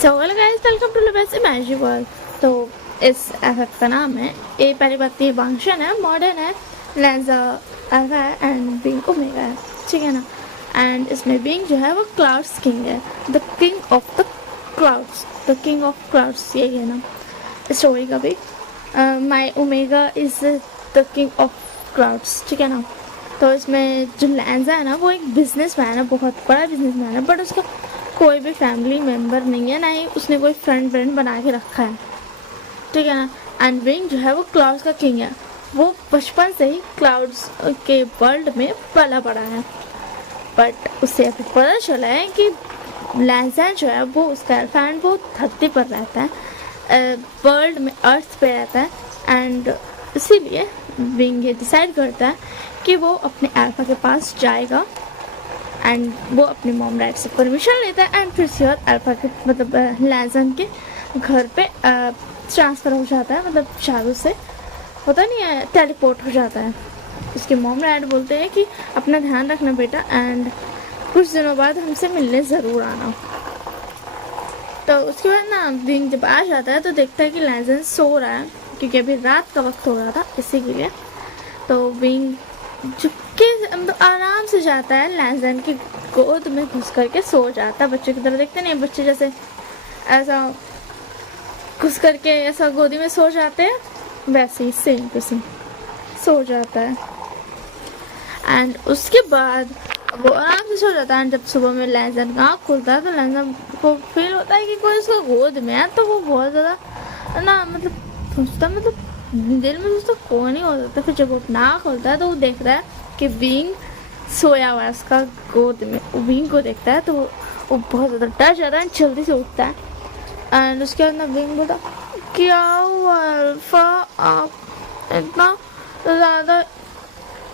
So hello guys, welcome to living imagine world. तो इस FF का नाम है, ये पहली बात ये फंक्शन है, मॉडर्न है, लेंजा अल्फा है एंड बीइंग ओमेगा है, ठीक है ना। एंड इसमें बीइंग जो है वो क्लाउड्स किंग है, the king of the clouds, the king of clouds, यही है ना स्टोरी का भी। My omega is the king of clouds, ठीक है ना। तो इसमें जो लेंजा है ना वो एक बिजनेसमैन है, बहुत बड़ा बिजनेसमैन है, बट उसका कोई भी फैमिली मेम्बर नहीं है, ना ही उसने कोई फ्रेंड बना के रखा है, ठीक है ना। एंड विंग जो है वो क्लाउड्स का किंग है, वो बचपन से ही क्लाउड्स के वर्ल्ड में पला पड़ा है। बट उसे अभी पता चला है कि लेंजा जो है वो उसका एल्फैंड वो धरती पर रहता है, वर्ल्ड में अर्थ पे रहता है। एंड इसीलिए विंग ये डिसाइड करता है कि वो अपने अल्फा के पास जाएगा एंड वो अपनी मॉम डैड से परमिशन लेता है एंड फिर उसके बाद अल्फा के मतलब लेंजन के घर पे ट्रांसफ़र हो जाता है, मतलब शायद से होता नहीं है, टेलीपोर्ट हो जाता है। उसके मॉम डैड बोलते हैं कि अपना ध्यान रखना बेटा एंड कुछ दिनों बाद हमसे मिलने ज़रूर आना। तो उसके बाद ना विंग जब आ जाता है तो देखता है कि लेंजन सो रहा है, क्योंकि अभी रात का वक्त हो रहा था इसी के लिए। तो विंग चुपके आराम से जाता है, लेंजन की गोद में घुस करके सो जाता है। बच्चों की तरह देखते नहीं, बच्चे जैसे ऐसा घुस करके ऐसा गोदी में सो जाते हैं, वैसे ही सेम टू सेम सो जाता है। एंड उसके बाद वो आराम से सो जाता है। एंड जब सुबह में लेंजन का आँख खुलता है तो लेंजन को फील होता है कि कोई उसका गोद में है, तो वो बहुत ज़्यादा ना मतलब सोचता, मतलब दिल में सोचता कौन ही हो सकता है। फिर जब वो अपना आँख खोलता है तो वो देख रहा है कि विंग सोया हुआ है उसका गोद में। वो विंग को देखता है तो वो बहुत ज़्यादा डर जाता है, जल्दी से उठता है। एंड उसके बाद ना विंग बोलता क्या हुआ अल्फा, आप इतना ज़्यादा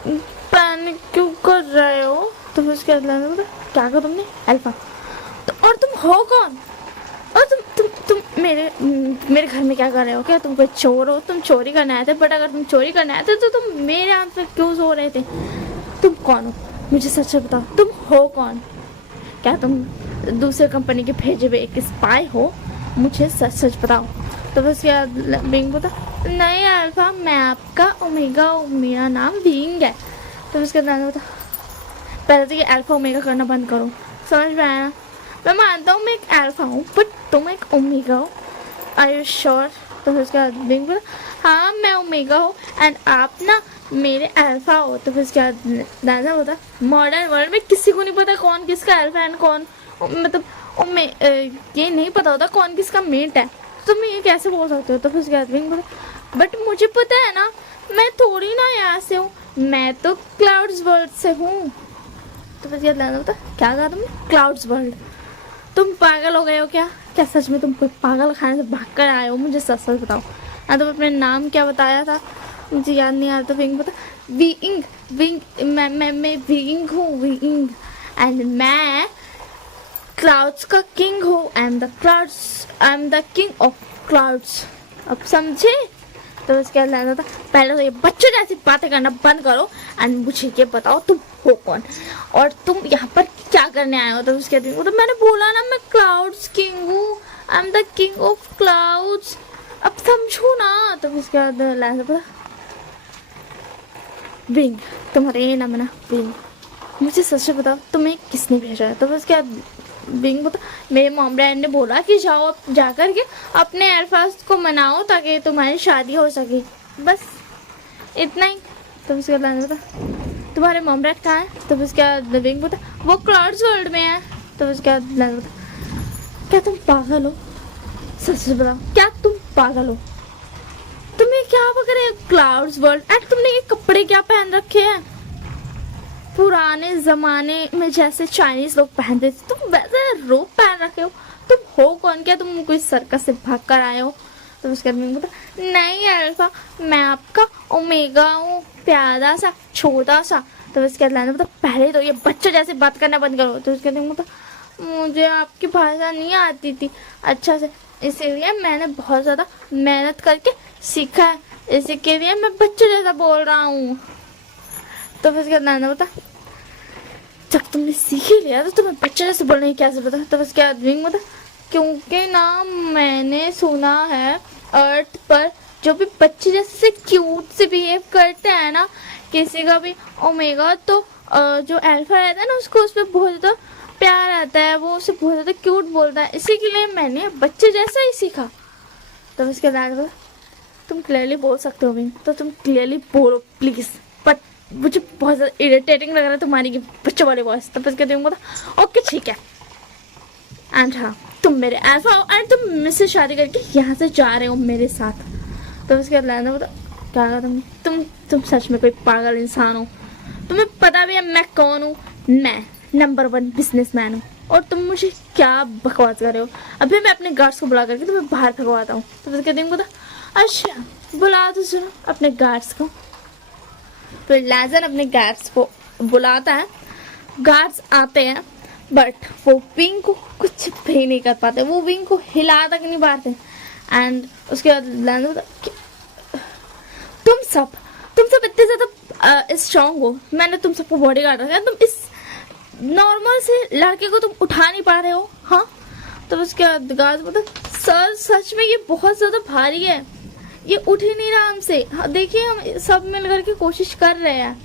पैनिक क्यों कर रहे हो। तो फिर उसके बाद बोलता क्या कहा तुमने अल्फा, तो और तुम हो कौन, और तुम मेरे घर में क्या कर रहे हो, क्या तुम कोई चोर हो, तुम चोरी करने आए थे। बट अगर तुम चोरी करने आए थे तो तुम मेरे हाथ पे क्यों सो रहे थे, तुम कौन हो, मुझे सच सच बताओ, तुम हो कौन, क्या तुम दूसरे कंपनी के भेजे हुए एक स्पाई हो, मुझे सच सच बताओ। तो बस क्या विंग बोलता नहीं अल्फा, मैं आपका ओमेगा हूँ, मेरा नाम विंग है। तो उसके बाद बोलता पहले तो ये अल्फा ओमेगा करना बंद करो, समझ में आया। मैं मानता हूँ मैं एक अल्फा हूँ, बट तुम एक ओमेगा हो, आर यू श्योर। तो फिर उसके बाद विंग बोला हाँ मैं ओमेगा हूँ एंड आप ना मेरे अल्फा हो। तो फिर उसके बाद दादा होता मॉडर्न वर्ल्ड में किसी को नहीं पता कौन किसका अल्फा एंड कौन मतलब ये नहीं पता होता कौन किसका मेट है, तो तुम ये कैसे बोल सकते हो। तो फिर उसके बाद विंग बोला बट मुझे पता है ना, मैं थोड़ी ना यहाँ से हूँ, मैं तो क्लाउड्स वर्ल्ड से हूँ। तो फिर दादा होता क्या कहा तुमने, क्लाउड्स वर्ल्ड, तुम पागल हो गए हो क्या, क्या सच में तुम कोई पागल खाने से भाग कर आए हो, मुझे सच सच बताओ। हाँ तो अपने नाम क्या बताया था मुझे याद नहीं आ रहा। तो विंग बता विंग विंग मैं विंग हूँ, विंग एंड मैं क्लाउड्स का किंग हूँ, I am the king of clouds, अब समझे। तो उसके बाद लगा था पहले तो ये बच्चों जैसी बातें करना बंद करो एंड मुझे ये बताओ तुम हो कौन और तुम यहाँ पर क्या करने आए हो। तो उसके बाद तो मैंने बोला ना मैं क्लाउड्स किंग हूँ, I am the king of clouds, अब समझो ना। तो उसके बाद लगा विंग तुम्हारे ये नाम है ना विंग, मुझे सच बताओ तुम्हें किसने भेजा है। तो उसके बाद विंग बता मेरे मॉम डैड ने बोला कि जाओ जा कर के अपने एयरफास्ट को मनाओ ताकि तुम्हारी शादी हो सके, बस इतना ही। तो उसके बाद बता तुम्हारे मॉम डैड कहाँ है। तो उसके बाद विंग बता वो क्लाउड्स वर्ल्ड में है। तो उसके बाद बता क्या तुम पागल हो, सच बताओ क्या तुम पागल हो, तुम्हें क्या पकड़े क्लाउड्स वर्ल्ड एंड तुमने ये कपड़े क्या पहन रखे हैं, पुराने जमाने में जैसे चाइनीज लोग पहनते थे तुम वैसे रोब पहन रखे हो, तुम हो कौन, क्या तुम कोई सर्कस से भाग कर आए हो। तो उसके बाद बोला नहीं अल्फा मैं आपका ओमेगा हूँ, प्यारा सा छोटा सा। तो उसके बाद मतलब पहले तो ये बच्चे जैसे बात करना बंद करो। तो उसके बाद मुझे आपकी भाषा नहीं आती थी अच्छा से, इसीलिए मैंने बहुत ज़्यादा मेहनत करके सीखा है, इसी के लिए मैं बच्चे जैसा बोल रहा हूँ। तो फिर उसके बाद बता जब तुमने सीख ही लिया तो तुम्हें बच्चे जैसे बोलने की क्या जरूरत है। तो उसके बाद विंग बता क्योंकि ना मैंने सुना है अर्थ पर जो भी बच्चे जैसे क्यूट से बिहेव करते हैं ना, किसी का भी ओमेगा, तो जो अल्फा रहता है ना उसको उस पर बहुत ज़्यादा प्यार आता है, वो उसे बहुत ज़्यादा क्यूट बोलता है, इसी के लिए मैंने बच्चे जैसा ही सीखा। तो उसके बाद तुम क्लियरली बोल सकते हो भी, तो तुम क्लियरली बोलो प्लीज़, बट मुझे बहुत ज़्यादा इरिटेटिंग लग रहा है तुम्हारी ये बच्चों वाली वॉइस। तब उसके बाद बोला ओके ठीक है, एंड हाँ तुम मेरे अल्फा हो एंड तुम मुझसे शादी करके यहाँ से जा रहे हो मेरे साथ। तो उसके बाद लैंडा बोला क्या कहा तुम सच में कोई पागल इंसान हो, तुम्हें पता भी है मैं कौन हूँ, मैं नंबर 1 बिजनेसमैन हूँ, और तुम मुझे क्या बकवास कर रहे हो, अभी मैं अपने गार्ड्स को बुला करके तुम्हें बाहर भगवाता हूँ। तो उसके दिन बोला अच्छा बुला तो सुनो अपने गार्ड्स को। फिर लैजन अपने गार्ड्स को बुलाता है, गार्ड्स आते हैं बट वो विंग को कुछ भी नहीं कर पाते, वो विंग को हिला तक नहीं पाते। एंड उसके बाद लैजन बोलता तुम सब इतने ज़्यादा स्ट्रांग हो, मैंने तुम सबको बॉडी गार्ड रखा है, तुम इस नॉर्मल से लड़के को तुम उठा नहीं पा रहे हो, हाँ। तो उसके बाद गार्ड बोलता सर सच में ये बहुत ज़्यादा भारी है, ये उठ ही नहीं रहा हमसे, हाँ, देखिए हम सब मिल करके कोशिश कर रहे हैं।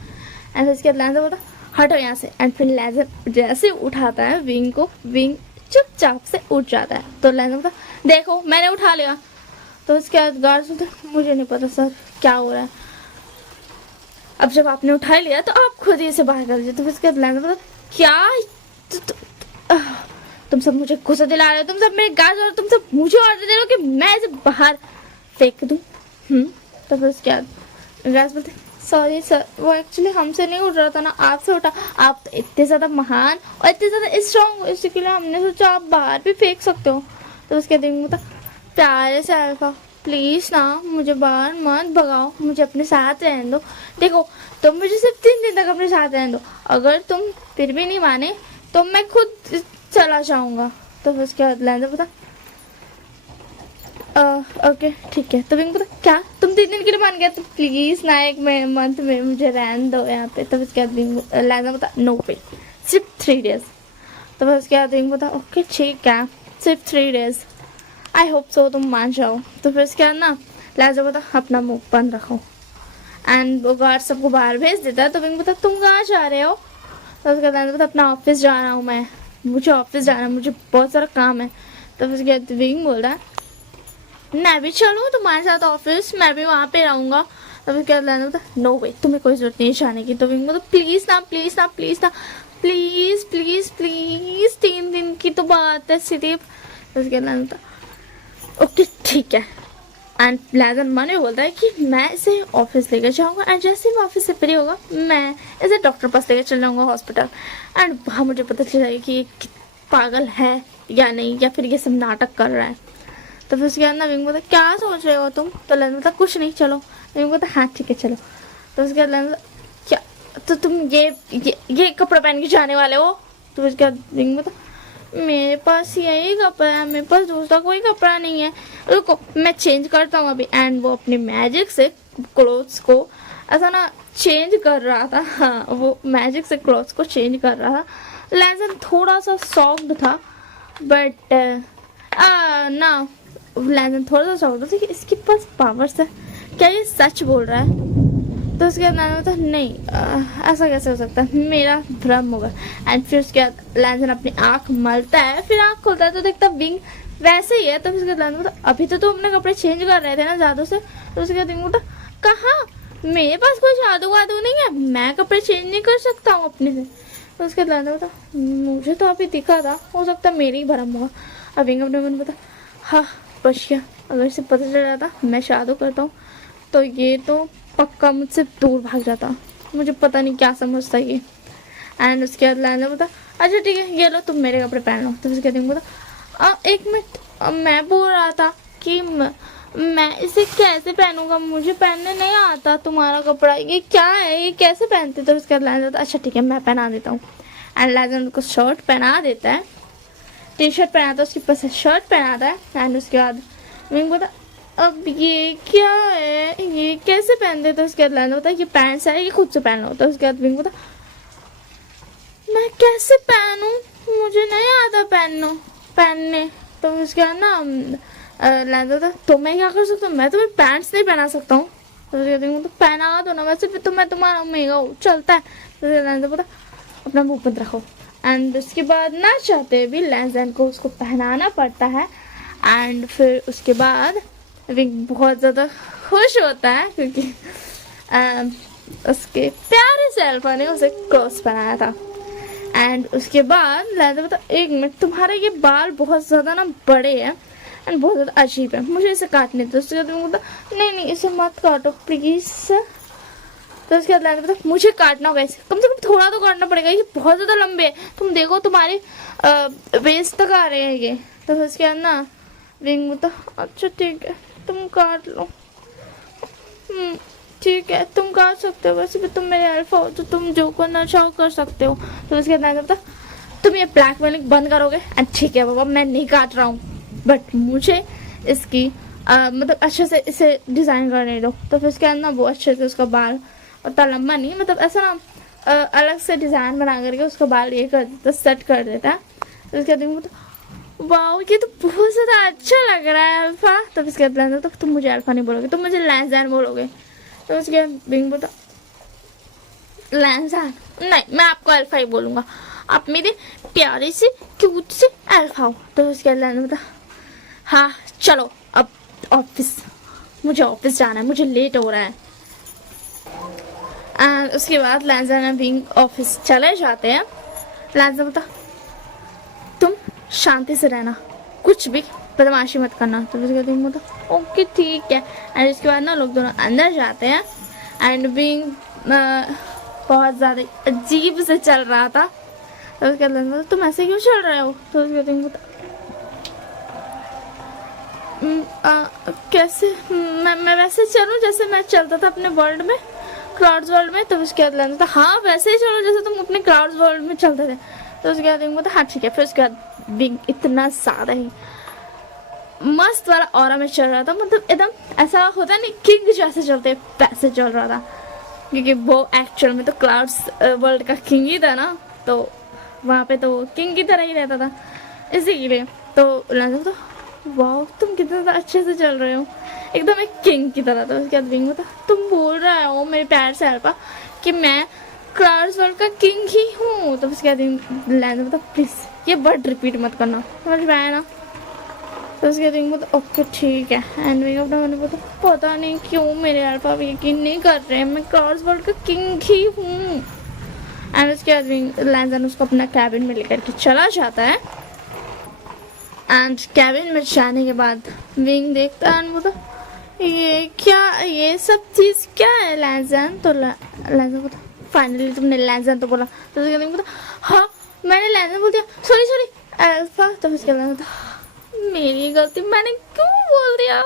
एंड उसके बाद लैंजर बोलता हटो यहाँ से। एंड फिर लैंजर जैसे उठाता है विंग को, विंग चुपचाप से उठ जाता है। तो लैंजर बोलता देखो मैंने उठा लिया। तो उसके बाद गार्ड बोलता मुझे नहीं पता सर क्या हो रहा है, अब जब आपने उठा लिया तो आप खुद ही इसे बाहर कर दीजिए। तो उसके बाद लैंजर बोलता क्या तुम सब मुझे गुस्सा दिला रहे हो, तुम सब मेरे गार्ड और तुम सब मुझे ऑर्डर दे रहे हो कि मैं इसे बाहर फेंक दूँ। तो फिर उसके बाद गार्ड बोलते सॉरी सर, वो एक्चुअली हमसे नहीं उठ रहा था ना, आपसे उठा, आप तो इतने ज़्यादा महान और इतने ज़्यादा स्ट्रांग हो, इसी के लिए हमने सोचा आप बाहर भी फेंक सकते हो। तो उसके दिन बोलता प्यारे से अल्फा प्लीज़ ना मुझे बाहर मत भगाओ, मुझे अपने साथ रहने दो, देखो तुम मुझे सिर्फ 3 दिन तक अपने साथ रहने दो, अगर तुम फिर भी नहीं माने तो मैं खुद चला जाऊँगा। तो फिर उसके बाद लैंडर बोलता ओके ठीक है। तो विंग बोलता क्या तुम 3 दिन के लिए मान गया, तो प्लीज़ ना एक मंथ में मुझे रहने दो यहाँ पे। तो उसके बाद विंग लैंडर बोलता नो पे सिर्फ 3 डेज। तो फिर उसके बाद विंग बोलता ओके ठीक है सिर्फ 3 डेज, आई होप सो तुम मान जाओ। तो फिर उसके बाद ना लैंडर बोलता अपना मुँह बंद रखो, एंड वो गार्ड सबको बाहर भेज देता है। तो विंग बोलता तुम कहाँ जा रहे हो। तो उसके बाद लैंडर बोलता अपना ऑफिस जा रहा हूँ मैं, मुझे ऑफिस जाना है, मुझे बहुत सारा काम है। तो फिर उसके बाद विंग बोल रहा है मैं भी चलूँ तुम्हारे साथ ऑफिस, मैं भी वहाँ पे रहूँगा। तो फिर क्या लैंडर बोलता नो वे तुम्हें कोई ज़रूरत नहीं जाने की। तो विंग बोलता प्लीज़ ना प्लीज़ ना प्लीज़ ना प्लीज़ प्लीज़ प्लीज़ 3 दिन की तो बात है सिर्फ। तो उसके लैंडर बोलता ओके ठीक है। एंड लैंडर मन में बोलता है कि मैं इसे ऑफिस लेकर जाऊँगा, एंड जैसे ही मैं ऑफिस से फ्री होगा मैं इसे डॉक्टर पास लेकर चल जाऊँगा हॉस्पिटल, एंड वहाँ मुझे पता चल जाएगा कि ये पागल है या नहीं, या फिर ये सब नाटक कर रहा है। तो फिर उसके बाद ना विंग बोलता क्या सोच रहे हो तुम। तो लैंडर बोलता कुछ नहीं चलो। विंग बोलता हाँ ठीक है चलो। तो उसके बाद लैंडर क्या तो तुम ये कपड़ा पहन के जाने वाले हो। तो उसके बाद विंग बोलता मेरे पास यही कपड़ा है, मेरे पास दूसरा कोई कपड़ा नहीं है, रुको मैं चेंज करता हूँ अभी। एंड वो अपनी मैजिक से क्लोथ्स को ऐसा ना चेंज कर रहा था, हाँ वो मैजिक से क्लोथ्स को चेंज कर रहा था। लैंडर थोड़ा सा सॉफ्ट था बट ना लैंडर थोड़ा सा सॉफ्ट था कि इसके पास पावर्स है, क्या ये सच बोल रहा है। तो उसके बाद लैंडर बोलता नहीं ऐसा कैसे हो सकता है, मेरा भ्रम होगा। एंड फिर उसके बाद लैंडर अपनी आँख मलता है, फिर आँख खोलता है तो देखता विंग वैसे ही है। तो उसके बाद लैंडर बोलता अभी तो तुम अपने कपड़े चेंज कर रहे थे ना जादू से। तो उसके बाद विंग बोलता कहाँ, मेरे पास कोई जादू वादू नहीं है, मैं कपड़े चेंज नहीं कर सकता हूँ अपने से। तो उसके बाद लैंडर बोलता मुझे तो अभी दिखा था, हो सकता है मेरी ही भ्रम होगा। अब विंग अपने मन बोलता हाँ बशिया अगर इसे पता चल जाता मैं शादी करता हूँ तो ये तो पक्का मुझसे दूर भाग जाता, मुझे पता नहीं क्या समझता ये। एंड उसके बाद लैंडर बोलता अच्छा ठीक है ये लो तुम मेरे कपड़े पहन लो। तो उसके बाद बोलता एक मिनट मैं बोल रहा था कि मैं इसे कैसे पहनूंगा, मुझे पहनने नहीं आता तुम्हारा कपड़ा, ये क्या है ये कैसे पहनते। तो उसके बाद लैंडर बोलता अच्छा ठीक है मैं पहना देता हूँ। एंड लैंडर को शर्ट पहना देता है, टी शर्ट पहनाता है, उसके ऊपर से शर्ट पहनाता है। एंड उसके बाद विंग बोलता अब ये क्या है, ये कैसे पहनते। तो उसके बाद लैंडर बोलता ये पैंट्स है ये खुद से पहन लो। तो उसके बाद विंग बोलता मैं कैसे पहनूं, मुझे नहीं आता पहनने। तो उसके बाद ना लैंजा था तो मैं क्या कर सकता हूँ, मैं तुम्हें पैंट्स नहीं पहना सकता हूँ। तो उसके बाद तो पहना दो ना, वैसे फिर तो मैं तुम्हारा ओमेगा हूँ, चलता है। तो लैंजा बोला अपना मुंह बंद रखो। एंड उसके बाद ना चाहते भी लैंजन को उसको पहनाना पड़ता है। एंड फिर उसके बाद विंग बहुत ज़्यादा खुश होता है क्योंकि उसके प्यारे से अल्फा ने उसे क्लोथ पहनाया था। एंड उसके बाद लैंजा बता 1 मिनट, तुम्हारे ये बाल बहुत ज़्यादा ना बड़े हैं एंड बहुत ज़्यादा अजीब है, मुझे इसे काटने दो। उसके बाद बोलता नहीं नहीं इसे मत काटो प्लीज़। तो उसके बाद लैंजा बता मुझे काटना होगा इसे, कम से कम थोड़ा तो काटना पड़ेगा, ये बहुत ज़्यादा लंबे है, तुम देखो तुम्हारे वेस्ट तक आ रहे हैं ये। तो उसके बाद ना विंग बोलता अच्छा ठीक है तुम काट लो। ठीक है तुम काट सकते हो, वैसे भी तुम मेरे अल्फा हो तो तुम जो करना चाहो कर सकते हो। तो उसके बाद लैंजा बोलता तुम ये ब्लैकमेलिंग बंद करोगे? ठीक है बाबा मैं नहीं काट रहा हूँ, बट मुझे इसकी मतलब अच्छे से इसे डिज़ाइन करने दो। तो फिर उसके बाद ना वो अच्छे से उसका बाल उतना लंबा नहीं, मतलब ऐसा ना अलग से डिज़ाइन बना करके उसका बाल ये कर देता, सेट कर देता है। तो उसके बाद वाओ ये तो बहुत ज़्यादा अच्छा लग रहा है अल्फा। तो उसके बाद लैंजा तो तुम मुझे अल्फा नहीं बोलोगे, तुम मुझे लैंजान बोलोगे। तो उसके बाद विंग बोलता लैंजान नहीं मैं आपको अल्फा ही बोलूँगा, आप मेरे प्यारे से क्यूट से अल्फा हो। तो उसके बाद लैंजा बोलता हाँ चलो अब ऑफिस, मुझे ऑफिस जाना है, मुझे लेट हो रहा है। एंड उसके बाद लैंजा ने विंग ऑफिस चले जाते हैं। लैंजा बोलता तुम शांति से रहना, कुछ भी बदमाशी मत करना। तो उसके बाद बोलता ओके ठीक है। एंड उसके बाद ना लोग दोनों अंदर जाते हैं एंड विंग बहुत ज़्यादा अजीब से चल रहा था। तो उसके बाद बोलता तुम ऐसे क्यों चल रहे हो? तो उसके बाद बोलता कैसे मैं वैसे चलूँ जैसे मैं चलता था अपने वर्ल्ड में, क्लाउड्स वर्ल्ड में। तो उसके बाद लैंजा था हाँ वैसे ही चलो जैसे तुम अपने क्लाउड्स वर्ल्ड में चलते थे। तो उसके बाद बोलता हाँ ठीक है। फिर उसके बाद विंग इतना ज़्यादा ही मस्त वाला ऑरा में चल रहा था, मतलब एकदम ऐसा होता है नहीं किंग जैसे चलते वैसे चल रहा था, क्योंकि वो एक्चुअल में तो क्लाउड्स वर्ल्ड का किंग ही था ना, तो वहाँ पे तो किंग की तरह ही रहता था इसीलिए। तो लैंजा तो वाह तुम कितना ज़्यादा अच्छे से चल रहे हो, एकदम एक किंग की तरह। तो उसके बाद विंग होता तुम बोल रहे हो मेरे प्यार से अल्फा कि मैं क्लाउड्स वर्ल्ड का किंग ही हूँ। तो उसके बाद लैंजा बोलता प्लीज़ ये वर्ड रिपीट मत करना, समझ में आया ना? तो उसके बाद विंग बोलता ओके ठीक है। एंड विंग अपना मैंने बोलता पता नहीं क्यों मेरे अल्फा यकीन नहीं कर रहे हैं, मैं क्लाउड्स वर्ल्ड का किंग ही हूँ। एंड उसके बाद विंग लैंजा उसको अपना कैबिन में लेकर के चला जाता है। एंड कैबिन में जाने के बाद विंग देखता है बोलता ये क्या, ये सब चीज़ क्या है लैंजान? तो लैंजा बोलता फाइनली तुमने लैंजान तो बोला। तो उसके बाद बोलता हाँ मैंने लैंजान बोल दिया, सॉरी अल्फा। तो उसके बाद बोलता मेरी गलती, मैंने क्यों बोल दिया?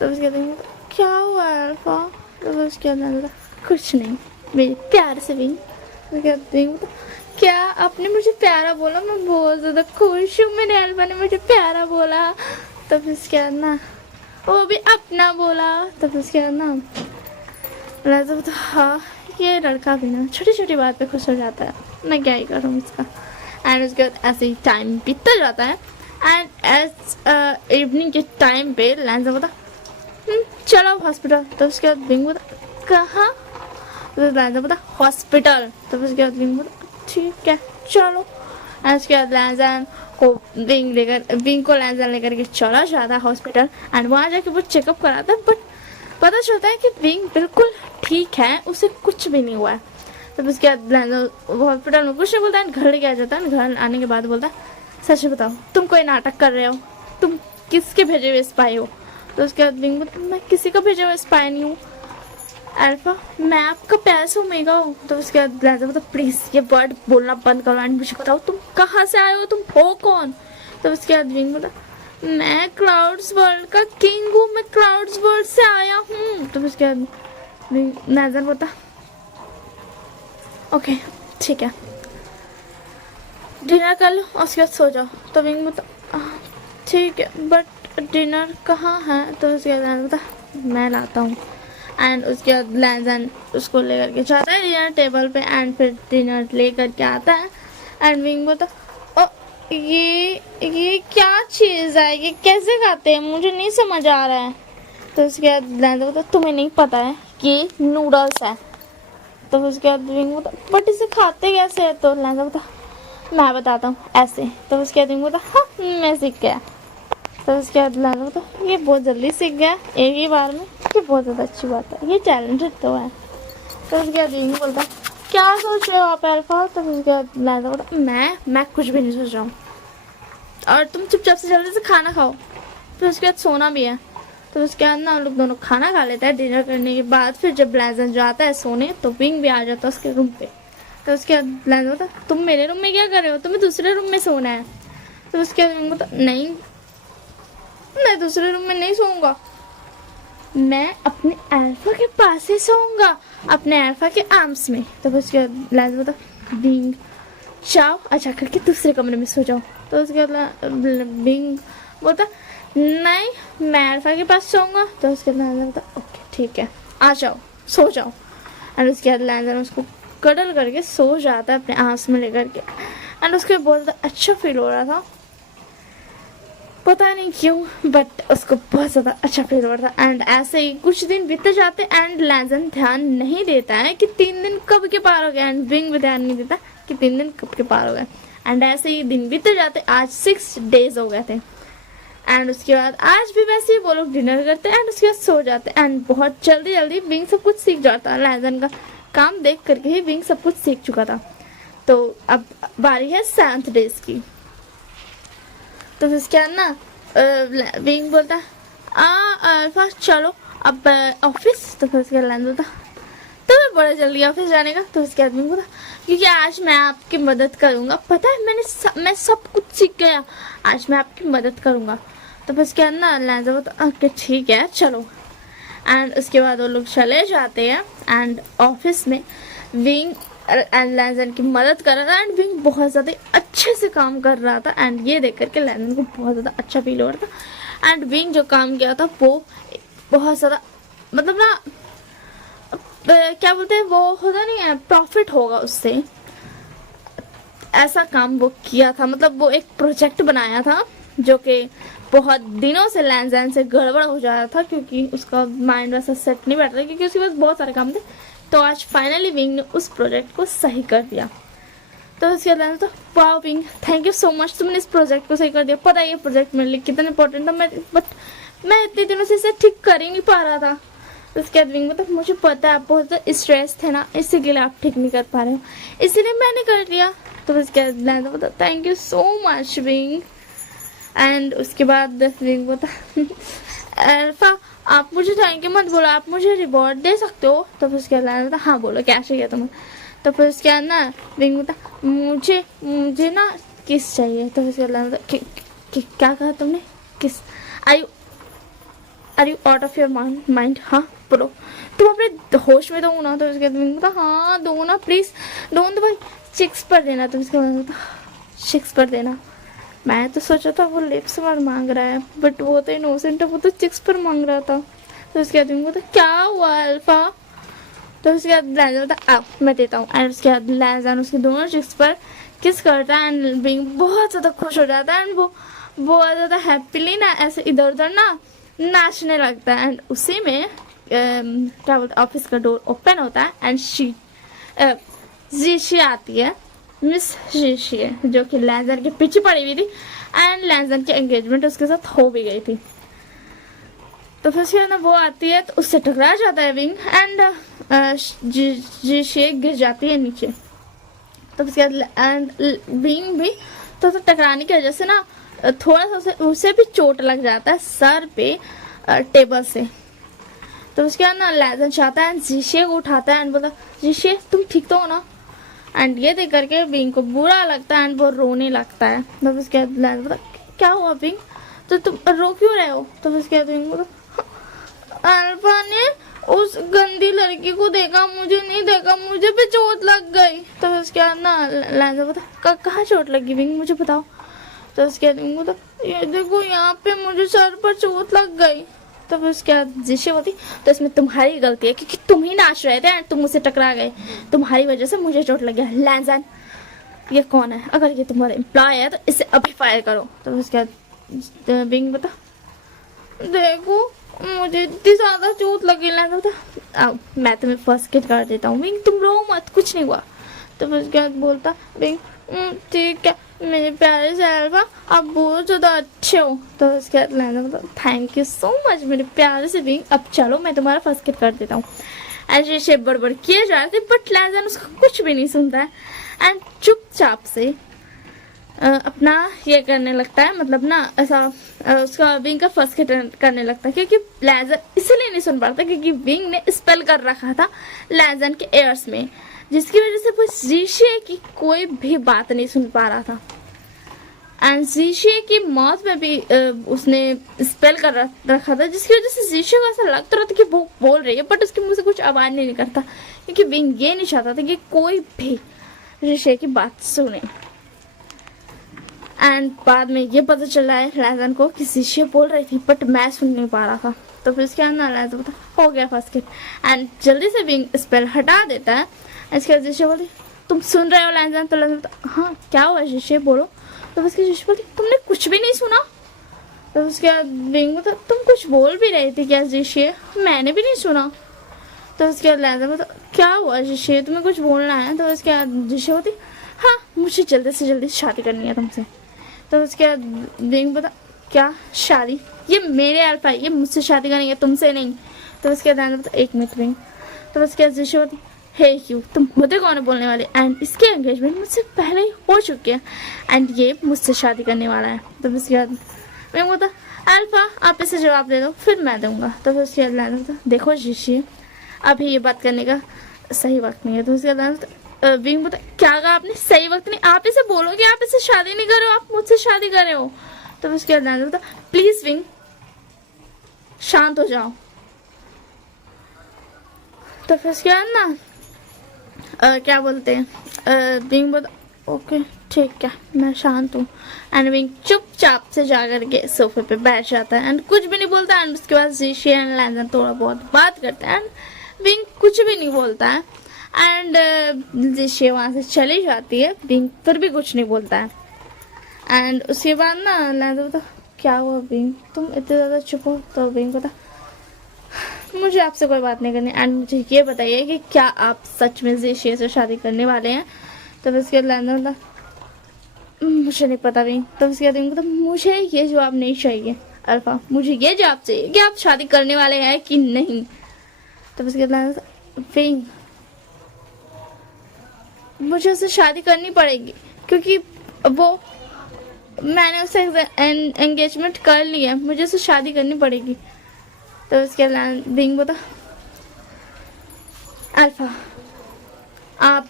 तो उसके बाद क्या हुआ अल्फा? तो उसके बाद बोलता कुछ नहीं मेरे प्यार से विंग। उसके बाद विंग बोलता क्या आपने मुझे प्यारा बोला, मैं बहुत ज़्यादा खुश हूँ मेरे अल्फा ने मुझे प्यारा बोला। तो फिर उसके बाद ना वो भी अपना बोला। तो फिर उसके बाद ना लैंजा बोलता हाँ ये लड़का भी ना छोटी छोटी बात पे खुश हो जाता है, मैं क्या ही करूँ इसका। एंड उसके बाद ऐसे ही टाइम बीतता जाता है। एंड एज इवनिंग के टाइम पे लैंजा बोलता चलो हॉस्पिटल। तो उसके बाद विंग बोलता कहाँ? तो लैंजा बोलता हॉस्पिटल। तो उसके बाद विंग बोलता ठीक है चलो। उसके बाद लैंजान को विंग को लैंजान लेकर के चला जाता है हॉस्पिटल। एंड वहाँ जाके वो चेकअप कराता है, बट पता चलता है कि विंग बिल्कुल ठीक है, उसे कुछ भी नहीं हुआ है। तो उसके बाद लैंजान हॉस्पिटल में कुछ नहीं बोलता है, घर लेके आ जाता है। घर आने के बाद बोलता है सच बताओ तुम कोई नाटक कर रहे हो, तुम किसके भेजे हुए स्पाई हो? तो उसके बाद विंग बोलता मैं किसी का भेजा हुआ स्पाई नहीं हूँ अल्फा, मैं आपका प्यार से ओमेगा हूँ। तो उसके बाद लैंजा बोलता प्लीज़ ये वर्ड बोलना बंद करो एंड मुझे बताओ तुम कहाँ से आए हो, तुम हो कौन? तो उसके बाद विंग बोलता मैं क्लाउड्स वर्ल्ड का किंग हूँ, मैं क्लाउड्स वर्ल्ड से आया हूँ। तो उसके बाद लैंजा बोलता ओके ठीक है डिनर कर लो और उसके बाद सो जाओ। तो विंग बोलता ठीक है बट डिनर कहाँ है? तो उसके बाद लैंजा बोलता मैं लाता हूँ। एंड उसके बाद लैंजान उसको लेकर के जाता है डिनर टेबल पे एंड फिर डिनर लेकर के आता है। एंड विंग बोलता ओ ये क्या चीज़ है, ये कैसे खाते हैं, मुझे नहीं समझ आ रहा है। तो उसके बाद लैंजा बोलता तुम्हें नहीं पता है ये नूडल्स है। तो उसके बाद विंग बोलता बट इसे खाते कैसे है। तो लैंजा बोलता मैं बताता हूँ ऐसे। तो उसके बाद विंग बोलता हाँ मैं सीख गया। तो उसके बाद लैंजा बोलता ये बहुत जल्दी सीख गया एक ही बार में, ये बहुत ज़्यादा अच्छी बात है, ये टैलेंटेड तो है। तो उसके बाद विंग बोलता क्या सोच रहे हो आप अल्फा। तो उसके बाद लैंजा बोलता मैं कुछ भी नहीं सोच रहा हूँ और तुम चुपचाप से जल्दी से खाना खाओ, फिर उसके बाद सोना भी है। तो उसके बाद ना हम लोग दोनों खाना खा लेते हैं। डिनर करने के बाद फिर जब लैंजन जाता है सोने तो विंग भी आ जाता है उसके रूम पे। तो उसके बाद लैंजन बोलता तुम मेरे रूम में क्या कर रहे हो, तुम्हें दूसरे रूम में सोना है। तो उसके बाद विंग बोलता नहीं मैं दूसरे रूम में नहीं सोऊंगा, मैं अपने अल्फा के पास ही सोऊंगा, अपने अल्फा के आर्म्स में। तो उसके बाद लैंजन बोलता विंग जाओ अच्छा करके दूसरे कमरे में सो जाओ। तो उसके बाद विंग बोलता नहीं मैं अल्फा के पास सोऊंगा। तो उसके बाद लैंजन बोलता ओके ठीक है आ जाओ सो जाओ। एंड उसके बाद लैंजन उसको कडल करके सो जाता है अपने आंस में लेकर के। एंड उसके बहुत ज़्यादा अच्छा फील हो रहा था, पता नहीं क्यों बट उसको बहुत ज़्यादा अच्छा फील हो रहा था। एंड ऐसे ही कुछ दिन बीते जाते एंड लैंजन ध्यान नहीं देता है कि 3 दिन कब के पार हो गए। एंड विंग भी ध्यान नहीं देता कि 3 दिन कब के पार हो गए। एंड ऐसे ही दिन बीते जाते, आज 6 डेज हो गए थे। एंड उसके बाद आज भी वैसे ही वो लोग डिनर करते एंड उसके बाद सो जाते। एंड बहुत जल्दी जल्दी विंग सब कुछ सीख जाता है, लैंजन का काम देख करके ही विंग सब कुछ सीख चुका था। तो अब बारी है 7 डेज की। तो फिर उसके बाद ना विंग बोलता अल्फा चलो अब ऑफिस। तो फिर उसके बाद लैंजन बोलता तुम्हें बड़ा जल्दी ऑफिस जाने का। तो उसके बाद विंग बोलता क्योंकि आज मैं आपकी मदद करूंगा, पता है मैं सब कुछ सीख गया, आज मैं आपकी मदद करूंगा। तो फिर उसके बाद ना लैंजन बोलता ओके ठीक है चलो। एंड उसके बाद वो लोग चले जाते हैं एंड ऑफिस में विंग एंड लैंजन की मदद कर रहा था। एंड विंग बहुत ज़्यादा अच्छे से काम कर रहा था एंड ये देख करके लैंजन को बहुत ज़्यादा अच्छा फील हो रहा था। एंड विंग जो काम किया था वो बहुत ज़्यादा मतलब ना क्या बोलते हैं वो होता नहीं है प्रॉफिट होगा उससे, ऐसा काम वो किया था। मतलब वो एक प्रोजेक्ट बनाया था जो कि बहुत दिनों से लैंजन से गड़बड़ हो जा रहा था क्योंकि उसका माइंड वैसा सेट नहीं बैठ रहा क्योंकि उसके पास बहुत सारे काम थे। तो आज फाइनली विंग ने उस प्रोजेक्ट को सही कर दिया। तो उसके बाद तो वाह wing thank you so much, तुमने इस प्रोजेक्ट को सही कर दिया। पता है ये प्रोजेक्ट मेरे लिए कितना इंपॉर्टेंट था, मैं इतने दिनों से इसे ठीक कर ही नहीं पा रहा था। उसके बाद विंग मतलब मुझे पता है आप बहुत स्ट्रेस थे ना, इसीलिए आप ठीक नहीं कर पा रहे हो, इसीलिए मैंने कर दिया। तो उसके बाद लैंजन बोलता thank you so much wing. And उसके बाद विंग बोलता अल्फा आप मुझे थैंक यू मत बोलो, आप मुझे रिवॉर्ड दे सकते हो। तो फिर उसके बाद लैंजन बोलता हाँ बोलो क्या चाहिए तुम्हें। तो फिर उसके बाद ना विंग बोलता मुझे ना किस चाहिए। तो फिर उसके बाद लैंजन बोलता क्या कहा तुमने, kiss, are you out of your mind. हाँ बोलो तुम अपने होश में दो ना। तो उसके बाद बोलता हाँ दो ना प्लीज दो तो भाई चिक्स पर देना। तो उसके बाद बोलता चिक्स पर देना, मैं तो सोचा था वो लिप्स पर मांग रहा है बट वो तो इनोसेंट है, वो तो चिक्स पर मांग रहा था। तो उसके बाद बोलता क्या हुआ अल्फा। तो उसके बाद लैंजन बोलता अब मैं देता हूँ। एंड उसके बाद लैंजन उसके दोनों चिक्स पर किस करता है एंड विंग बहुत ज़्यादा खुश हो जाता है एंड वो बहुत ज़्यादा हैप्पीली ना ऐसे इधर उधर ना नाचने लगता है। एंड उसी में क्या बोलते ऑफिस का डोर ओपन होता है एंड जीशी आती है, मिस जीशी है जो कि लैंजन के पीछे पड़ी हुई थी एंड लैंजन की एंगेजमेंट उसके साथ हो भी गई थी। तो फिर उसके ना वो आती है तो उससे टकरा जाता है विंग एंड जीशी गिर जाती है नीचे। तो उसके बाद एंड विंग भी तो टकराने की वजह से ना थोड़ा सा उसे भी चोट लग जाता है सर पे टेबल से। तो उसके बाद ना लैंजन चाहता है जीशे को उठाता है एंड बोलता जीशे तुम ठीक तो हो ना। एंड ये देख करके विंग को बुरा लगता है एंड वो रोने लगता है। तो उसके बाद लैंजन बोलता क्या हुआ विंग, तो तुम रो क्यों रहे हो। तो उसके बाद विंग बोलता अल्फा ने उस गंदी लड़की को देखा, मुझे नहीं देखा, मुझे भी चोट लग गई। तो उसके बाद ना लैंजन बोलता कहाँ चोट लगी विंग मुझे बताओ। तो उसके बाद विंग बोलता ये देखो यहाँ पे मुझे सर पर चोट लग गई। तो फिर उसके बाद जिशे होती तो इसमें तुम्हारी गलती है क्योंकि तुम ही नाच रहे थे एंड तुम मुझसे टकरा गए, तुम्हारी वजह से मुझे चोट लग गया लैंजन। ये कौन है, अगर ये तुम्हारा एम्प्लॉय है तो इसे अभी फायर करो। तो उसके बाद बिंग बता, देखो मुझे इतनी ज़्यादा चोट लगी ना, तो आओ मैं तुम्हें फर्स्ट किट कर देता हूँ, बिंग तुम रो मत, कुछ नहीं हुआ। तो उसके बाद बोलता बिंग ठीक है मेरे प्यारे से अल्फा, आप बहुत ज़्यादा अच्छे हो। तो उसके बाद लैंजन बोलता थैंक यू सो मच मेरे प्यारे से बिंग, अब चलो मैं तुम्हारा फर्स्ट किट कर देता हूँ। ऐसे से बड़बड़ किए जा रहे थे, बट लैंजन उसका कुछ भी नहीं सुनता है एंड चुपचाप से अपना ये करने लगता है, मतलब ना ऐसा उसका विंग का फर्स्ट हिट करने लगता है, क्योंकि लैंजन इसलिए नहीं सुन पाता क्योंकि विंग ने स्पेल कर रखा था लैंजन के एयर्स में, जिसकी वजह से वो जीशिया की कोई भी बात नहीं सुन पा रहा था। एंड जीशिया की मौत में भी उसने स्पेल कर रखा था, जिसकी वजह से जीशिया को ऐसा लगता रहा था कि वो बोल रही है, बट उसके मुंह से कुछ आवाज नहीं निकलता, क्योंकि विंग ये नहीं चाहता था कि कोई भी जीशिया की बात सुने। एंड बाद में ये पता चला है लैंजन को कि जीशिया बोल रही थी, बट मैं सुन नहीं पा रहा था। तो फिर उसके अंदर लैंजन बता हो गया फर्स्ट किट, एंड जल्दी से विंग स्पेल हटा देता है। इसके बाद जीशिया बोलती तुम सुन रहे हो लैंजन? तो लैंजन बता हाँ क्या हुआ जीशिया बोलो। तो उसकी जीशिया बोलती तुमने कुछ भी नहीं सुना? तो उसके बाद विंग बता तुम कुछ बोल भी रही थी क्या जीशिया? मैंने भी नहीं सुना। तो उसके बाद लैंजन बता क्या हुआ जीशिया, तुम्हें कुछ बोलना है? तो उसके बाद जीशिया बोलती हाँ मुझे जल्दी से जल्दी शादी करनी है तुमसे। तो उसके बाद विंग बता क्या शादी? ये मेरे अल्फा है, ये मुझसे शादी करेंगे तुमसे नहीं। तो उसके बाद बता एक मिनट विंग। तो उसके बाद जीशिया बोलती हे क्यों तुम मुझे कौन है बोलने वाले, एंड इसके एंगेजमेंट मुझसे पहले ही हो चुकी है एंड ये मुझसे शादी करने वाला है। तो उसके बाद मैं बोलता अल्फा आप इसे जवाब दे दो फिर मैं दूंगा। तो फिर उसके बाद बोलता देखो जीशिया अभी ये बात करने का सही वक्त नहीं है। तो उसके बाद विंग बोलता क्या कहा आपने? सही वक्त नहीं, आप इसे बोलो कि आप इसे शादी नहीं कर रहे हो, आप मुझसे शादी कर रहे हो। तो उसके बाद बोलता प्लीज विंग शांत हो जाओ। तो फिर उसके बाद ना क्या बोलते हैं विंग बोलता ओके ठीक है मैं शांत हूँ, एंड विंग चुपचाप से जाकर के सोफे पे बैठ जाता है एंड कुछ भी नहीं बोलता। एंड उसके बाद जीशिया एंड लैंजन थोड़ा बहुत बात करते हैं एंड विंग कुछ भी नहीं बोलता है एंड जीशिया वहाँ से चली जाती है, विंग फिर भी कुछ नहीं बोलता है। एंड उसके बाद ना लैंजन बोलता क्या हुआ विंग तुम इतने ज़्यादा चुप हो? तो विंग बोलता मुझे आपसे कोई बात नहीं करनी, एंड मुझे ये बताइए कि क्या आप सच में जीशिया से शादी करने वाले हैं? तो उसके बाद लैंजन बोलता मुझे नहीं पता विंग। तो उसके बाद विंग बोलता मुझे ये जवाब नहीं चाहिए अल्फा, मुझे ये जवाब चाहिए कि आप शादी करने वाले हैं कि नहीं। तो उसके बाद लैंजन बोलता विंग मुझे उससे शादी करनी पड़ेगी क्योंकि वो मैंने उससे एंगेजमेंट कर लिया, मुझे उससे शादी करनी पड़ेगी। तो उसके बाद विंग बोलता अल्फा आप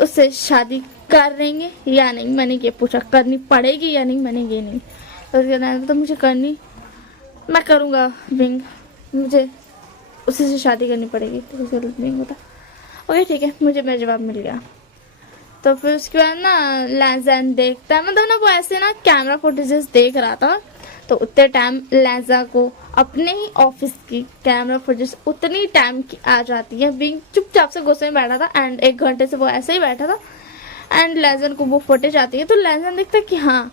उससे शादी कर रहेंगे या नहीं? मैंने ये पूछा करनी पड़ेगी या नहीं, मैंने ये नहीं। तो उसके बाद तो मुझे करनी, मैं करूँगा विंग, मुझे उसी से शादी करनी पड़ेगी। तो उसके बाद विंग बोलता ओके ठीक है मुझे मेरा जवाब मिल गया। तो फिर उसके बाद ना लैंजन देखता है, मतलब ना वो ऐसे ना कैमरा फुटेजेस देख रहा था, तो उतने टाइम लैंजा को अपने ही ऑफिस की कैमरा फुटेज उतनी टाइम की आ जाती है। विंग चुपचाप से गुस्से में बैठा था एंड 1 घंटे से वो ऐसे ही बैठा था एंड लैंजन को वो फुटेज आती है। तो लैंजन देखता है कि हाँ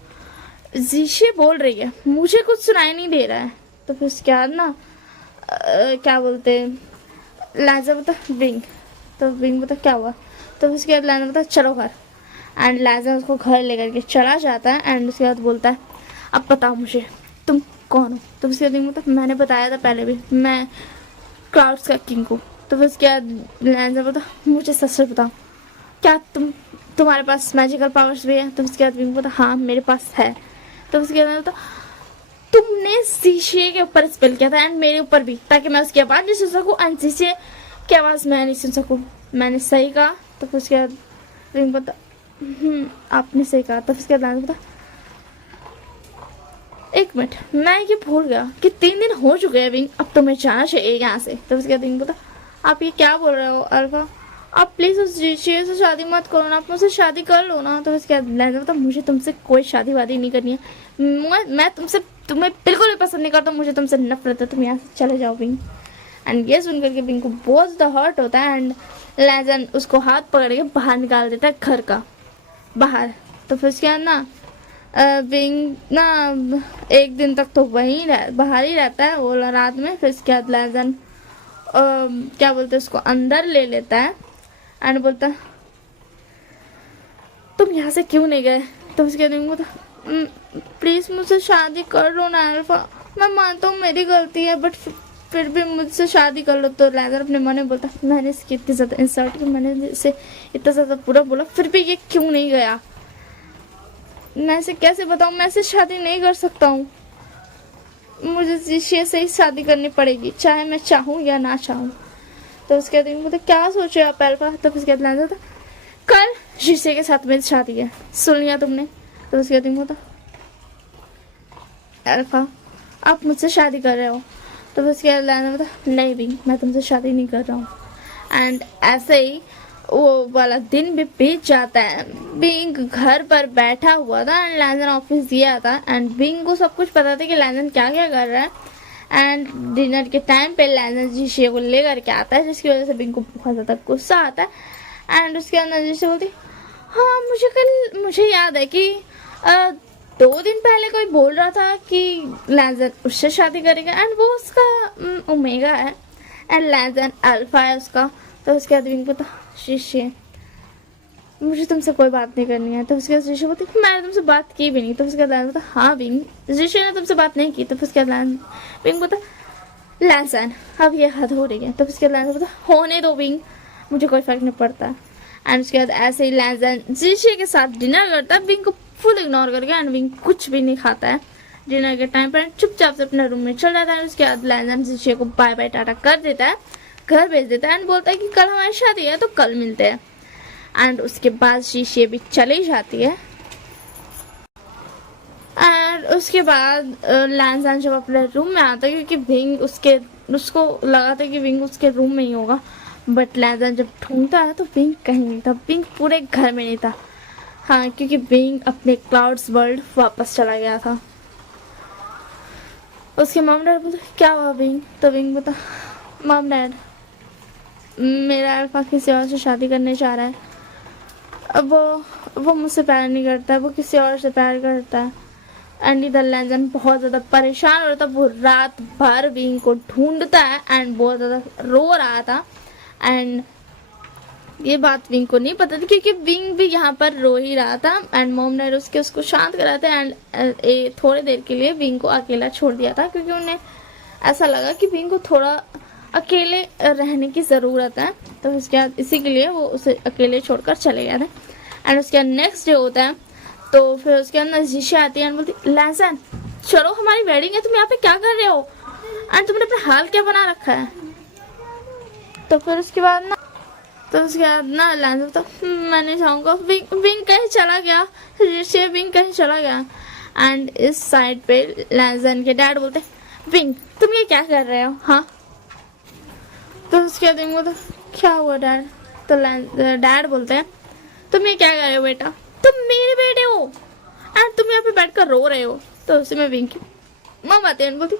जीशिया बोल रही है, मुझे कुछ सुनाई नहीं दे रहा है। तो फिर उसके बाद ना क्या बोलते लैंजन बता विंग। तो विंग बता क्या हुआ? तो उसके बाद लैंजन बता चलो घर, एंड लैंजन उसको घर लेकर के चला जाता है एंड उसके बाद बोलता है अब बताओ मुझे तुम कौन हो? तो उसके बाद बता मैंने बताया था पहले भी, मैं क्लाउड्स का किंग हूँ। तो फिर उसके बाद लैंजन बता मुझे सच सच बताओ क्या तुम्हारे पास मैजिकल पावर्स भी है? तो उसके बाद विंग बता हाँ मेरे पास है। तो उसके बाद बता तुमने जीशिया के ऊपर स्पेल किया था एंड मेरे ऊपर भी, ताकि मैं उसकी आवाज़ नहीं सुन सकूँ एंड जीशिया की आवाज़ मैं नहीं सुन सकूँ, मैंने सही कहा? तो फिर उसके बाद विंग बता आपने सही कहा। तो उसके बाद बता 1 मिनट मैं ये भूल गया कि 3 दिन हो चुके हैं विंग, अब तुम्हें जाना चाहिए यहाँ से। तो उसके बाद विंग बता आप ये क्या बोल रहे हो अल्फा, आप प्लीज़ उस जीशिया से शादी मत करो ना, आप मुझसे शादी कर लो ना। तो उसके बाद लैंजन बता मुझे तुमसे कोई शादी वादी नहीं करनी है, मैं तुम्हें बिल्कुल भी पसंद नहीं करता, मुझे तुमसे नफरत है, तुम यहाँ से चले जाओ विंग। एंड ये सुन करके विंग को बहुत ज़्यादा हर्ट होता है एंड लैंजन उसको हाथ पकड़ के बाहर निकाल देता है घर का। बाहर। तो फिर उसके बाद ना विंग ना एक दिन तक तो बाहर ही रहता है वो रात में। फिर उसके बाद लैजन क्या बोलते हैं उसको अंदर ले लेता है एंड बोलता है तुम यहाँ से क्यों नहीं गए। तो उसके बाद विंग बोलता प्लीज़ मुझसे शादी कर लो ना अल्फा, मैं मानता हूँ मेरी गलती है बट फिर भी मुझसे शादी कर लो। तो लैजर अपने मन में बोलता मैंने इसकी इतनी ज़्यादा इंसल्ट की, मैंने इसे इतना ज़्यादा पूरा बोला फिर भी ये क्यों नहीं गया। मैं इसे कैसे बताऊँ, मैं इसे शादी नहीं कर सकता हूँ, मुझे शीशे से ही शादी करनी पड़ेगी चाहे मैं चाहूँ या ना चाहूँ। तो उसके बाद बोलते क्या सोचे आप अल्फा। तो उसके बाद लैजर था कल शीशे के साथ मेरी शादी है, सुन लिया तुमने। तो उसके बाद बोलता अल्फा आप मुझसे शादी कर रहे हो। तो फिर उसके बाद बता नहीं भी मैं तुमसे शादी नहीं कर रहा हूँ। एंड ऐसे ही वो वाला दिन भी बीत जाता है। बिंग घर पर बैठा हुआ था एंड लैजन ऑफिस गया था एंड बिंग को सब कुछ पता था कि लैजन क्या क्या कर रहा है। एंड डिनर के टाइम पे लैजन जीशे को लेकर के आता है जिसकी वजह से बिंग को बहुत ज़्यादा गुस्सा आता है। एंड उसके अंदर जीशे बोलती हाँ मुझे याद है कि 2 दिन पहले कोई बोल रहा था कि लैजन उससे शादी करेगा एंड वो उसका ओमेगा है एंड लैजन अल्फा है उसका। तो उसके बाद विंग बोलता शीशे मुझे तुमसे कोई बात नहीं करनी है। तो उसके बाद शीशे बोलती मैंने तुमसे बात की भी नहीं। तो उसके बाद बोलता हाँ विंग शीशे ने तुमसे बात नहीं की। तो उसके बाद विंग बोलता लैजन अब ये हद हो रही है। तो उसके बाद बोलता होने दो विंग मुझे कोई फर्क नहीं पड़ता। एंड उसके बाद ऐसे ही लैजन शीशे के साथ डिनर करता है विंग को फुल इग्नोर करके एंड विंग कुछ भी नहीं खाता है डिनर के टाइम पर, चुपचाप से अपने रूम में चल जाता है। उसके बाद लैजन शीशे को बाय बाय टाटा कर देता है, घर भेज देता है एंड बोलता है कि कल हमारी शादी है तो कल मिलते हैं। एंड उसके बाद शीशे भी चली जाती है। एंड उसके बाद लैजन जब अपने रूम में आता है क्योंकि विंग उसको लगा था कि विंग उसके रूम में ही होगा बट लैजन जब ढूंढता है तो विंग कहीं नहीं था, विंग पूरे घर में नहीं था। हाँ क्योंकि विंग अपने क्लाउड्स वर्ल्ड वापस चला गया था। उसके मॉम डैड बोलते क्या हुआ विंग। तो विंग बोलता मॉम डैड मेरा अल्फा किसी और से शादी करने जा रहा है, अब वो मुझसे प्यार नहीं करता है, वो किसी और से प्यार करता है। एंड इधर लैजन बहुत ज़्यादा परेशान हो रहा था, वो रात भर विंग को ढूंढता है एंड बहुत ज़्यादा रो रहा था। एंड ये बात विंग को नहीं पता थी क्योंकि विंग भी यहाँ पर रो ही रहा था एंड मॉम ने उसको शांत कराते एंड थोड़ी देर के लिए विंग को अकेला छोड़ दिया था क्योंकि उन्हें ऐसा लगा कि विंग को थोड़ा अकेले रहने की ज़रूरत है। तो उसके बाद इसी के लिए वो उसे अकेले छोड़कर चले गए थे। एंड उसके बाद नेक्स्ट डे होता है तो फिर उसके अंदर जीशे आती है एंड बोलती लैजन चलो हमारी वेडिंग है, तुम यहाँ पे क्या कर रहे हो एंड तुमने अपना हाल क्या बना रखा है। तो फिर उसके बाद ना लैजन तो मैं नहीं चाहूँगा, विंग कहीं चला गया, ऋषि विंग कहीं चला गया। एंड इस साइड पे लैजन के डैड बोलते विंग तुम ये क्या कर रहे हो। हाँ तो उसके बाद विंग बोलता क्या हुआ डैड। तो डैड बोलते हैं तुम ये क्या कर रहे हो बेटा, तुम मेरे बेटे हो एंड तुम यहाँ पे बैठ कर रो रहे हो। तो उसी में विंग की मम आती है बोलती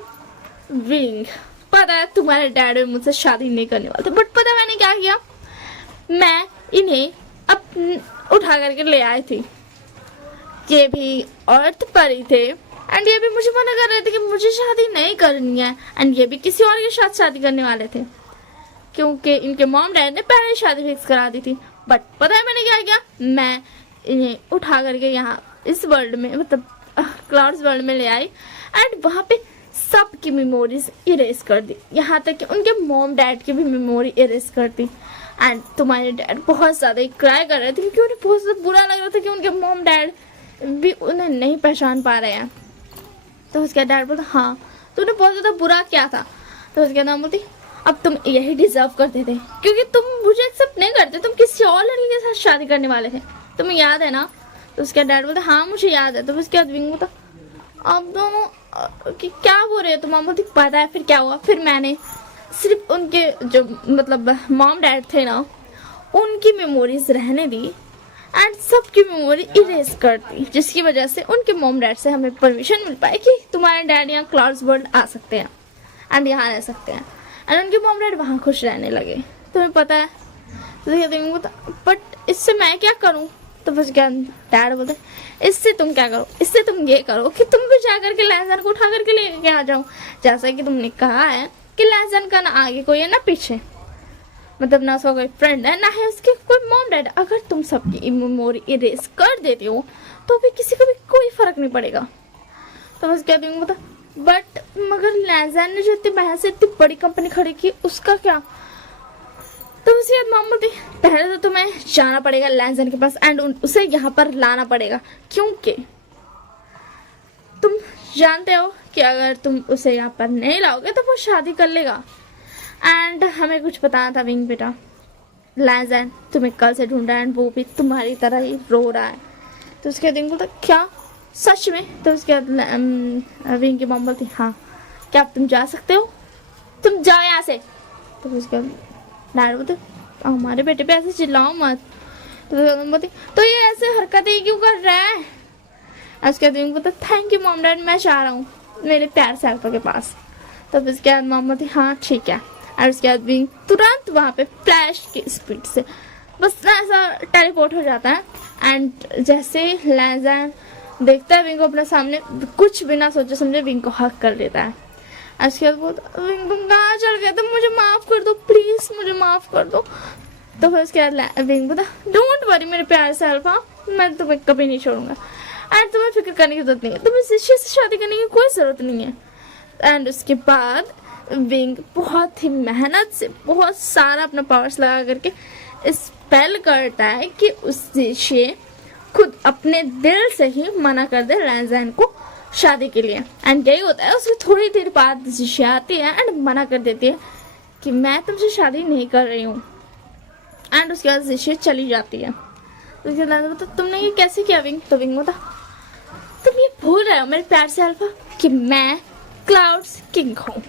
विंग पता है तुम्हारे डैड भी मुझसे शादी नहीं करने वाले थे बट पता है मैंने क्या किया, मैं इन्हें उठा करके ले आई थी, ये भी अर्थ पर ही थे एंड ये भी मुझे मना कर रहे थे कि मुझे शादी नहीं करनी है एंड ये भी किसी और के साथ शादी करने वाले थे क्योंकि इनके मॉम डैड ने पहले शादी फिक्स करा दी थी। बट पता है मैंने क्या किया, मैं इन्हें उठा करके यहाँ इस वर्ल्ड में मतलब क्लाउड्स वर्ल्ड में ले आई एंड वहाँ पे सबकी मेमोरीज इरेज कर दी, यहाँ तक कि उनके मॉम डैड की भी मेमोरी इरेज कर दी। एंड तुम्हारे डैड बहुत ज़्यादा क्राई कर रहे थे क्योंकि उन्हें बहुत ज़्यादा बुरा लग रहा था कि उनके मॉम डैड भी उन्हें नहीं पहचान पा रहे हैं। तो उसके डैड बोलता हाँ तो उन्हें बहुत ज़्यादा बुरा किया था। तो उसके नाम बोलती अब तुम यही डिजर्व करते थे क्योंकि तुम मुझे एक्सेप्ट नहीं करते, तुम किसी और लड़की के साथ शादी करने वाले थे, तुम्हें याद है ना। तो उसका डैड बोलता हाँ मुझे याद है। तो उसके बाद विंग बोलता अब दोनों क्या बोल रहे हो। तो माम बोलती पता है फिर क्या हुआ, फिर मैंने सिर्फ उनके जो मतलब मॉम डैड थे ना उनकी मेमोरीज रहने दी एंड सबकी मेमोरी इरेज कर दी जिसकी वजह से उनके मॉम डैड से हमें परमिशन मिल पाई कि तुम्हारे डैड यहाँ क्लाउड्स वर्ल्ड आ सकते हैं एंड यहाँ रह सकते हैं एंड उनके मॉम डैड वहाँ खुश रहने लगे, तुम्हें पता है। तो बट इससे मैं क्या करूँ, तो बस क्या डैड बोलते इससे तुम क्या करो, इससे तुम ये करो कि तुम भी जा करके लहजन को उठा करके लेके आ जाओ, जैसा कि तुमने कहा है कि लहजन का ना आगे कोई है ना पीछे, मतलब ना उसका कोई फ्रेंड है ना है उसके कोई मॉम डैड। अगर तुम सबकी मेमोरी इरेज कर देते हो तो भी किसी को भी कोई फर्क नहीं पड़ेगा। तो बस क्या दूंगी बता, बट मगर लहजन ने जो इतनी बहस से इतनी बड़ी कंपनी खड़ी की उसका क्या। तो उसके बाद मॉम बोलती पहले तो तुम्हें जाना पड़ेगा लहजन के पास एंड उसे यहाँ पर लाना पड़ेगा, क्योंकि तुम जानते हो कि अगर तुम उसे यहाँ पर नहीं लाओगे तो वो शादी कर लेगा। एंड हमें कुछ बताना था विंग बेटा, लहजन तुम्हें कल से ढूंढ रहा है एंड वो भी तुम्हारी तरह ही रो रहा है। तो उसके बाद विंग बोलता क्या सच में। तो उसके बाद विंग की मॉम बोलती हाँ क्या अब तुम जा सकते हो, तुम जाओ यहाँ से। तो उसके बाद डैड बोलते हमारे बेटे पे ऐसे चिल्लाओ मत। तो बोलती तो ये ऐसे हरकतें क्यों कर रहा है। उसके बाद विंग बोलता थैंक यू मॉम डैड, मैं जा रहा हूँ मेरे प्यार से अल्फा के पास। तब उसके बाद मॉम बोलती हाँ ठीक है। और उसके बाद विंग तुरंत वहाँ पे फ्लैश की स्पीड से बस ऐसा टेलीपोर्ट हो जाता है। एंड जैसे लहजन देखता है विंग को अपने सामने, कुछ बिना सोचे समझे विंग को हक कर लेता है। उसके बाद बोलता विंग तुम कहाँ चल गए, तुम मुझे माफ़ कर दो प्लीज़, मुझे माफ़ कर दो। तो फिर उसके बाद विंग बोलता डोंट वरी मेरे प्यार से अल्फा, मैं तुम्हें कभी नहीं छोड़ूंगा एंड तुम्हें फिक्र करने की जरूरत नहीं है, तुम्हें शिष्य से शादी करने की कोई ज़रूरत नहीं है। एंड उसके बाद विंग बहुत ही मेहनत से बहुत सारा अपना पावर्स लगा करके स्पेल करता है कि उस शिष्य खुद अपने दिल से ही मना कर दे लहजन को शादी के लिए। एंड यही होता है, उसकी थोड़ी देर बाद शिष्य आती है एंड मना कर देती है कि मैं तुमसे शादी नहीं कर रही हूँ। एंड उसके बाद शिष्य चली जाती है। तो उसके बाद बता तुमने ये कैसे किया विंग। तो विंग बता तुम ये भूल रहे हो मेरे प्यार से अल्फा कि मैं क्लाउड्स किंग हूँ।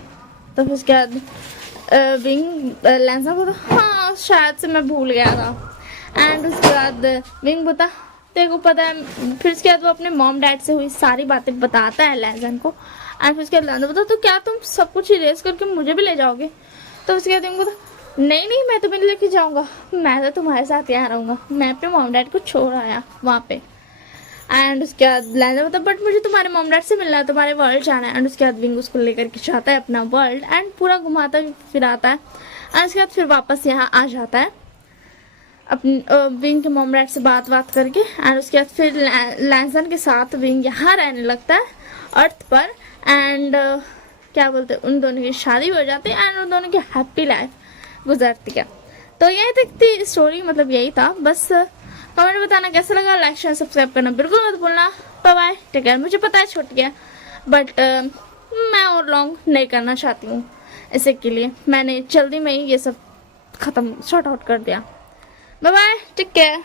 तो फिर उसके बाद विंग लहजन बोलता हाँ शायद से मैं भूल गया था। एंड उसके बाद विंग बोलता तेरे को पता है। फिर उसके बाद वो अपने मॉम डैड से हुई सारी बातें बताता है लहजन को। एंड फिर उसके बाद लहजन बोलता तो क्या तुम सब कुछ इरेज करके मुझे भी ले जाओगे। तो उसके बाद विंग बोलता नहीं नहीं मैं तुम्हें लेके जाऊँगा, मैं तो तुम्हारे साथ यहाँ रहूँगा, मैं अपने मॉम डैड को छोड़ आया वहाँ पे। एंड उसके बाद लहजन बोलता बट मुझे तुम्हारे मॉम डैड से मिलना है, तुम्हारे वर्ल्ड जाना है। एंड उसके बाद विंग उसको लेकर के जाता है अपना वर्ल्ड एंड पूरा घुमाता फिराता है। एंड उसके बाद फिर वापस यहाँ आ जाता है अपनी विंग के मॉम डैड से बात करके। एंड उसके बाद फिर लहजन के साथ विंग यहाँ रहने लगता है अर्थ पर। एंड क्या बोलते हैं उन दोनों की शादी हो जाती है एंड उन दोनों की हैप्पी लाइफ गुजरती है। तो यही तक थी स्टोरी, मतलब यही था। बस कमेंट में बताना कैसा लगा, लाइक शेयर सब्सक्राइब करना बिल्कुल मत भूलना। Bye bye, take care. मुझे पता है छूट गया बट मैं और लॉन्ग नहीं करना चाहती हूँ, इसी के लिए मैंने जल्दी में ही ये सब ख़त्म शॉर्ट आउट कर दिया। Bye bye, take care.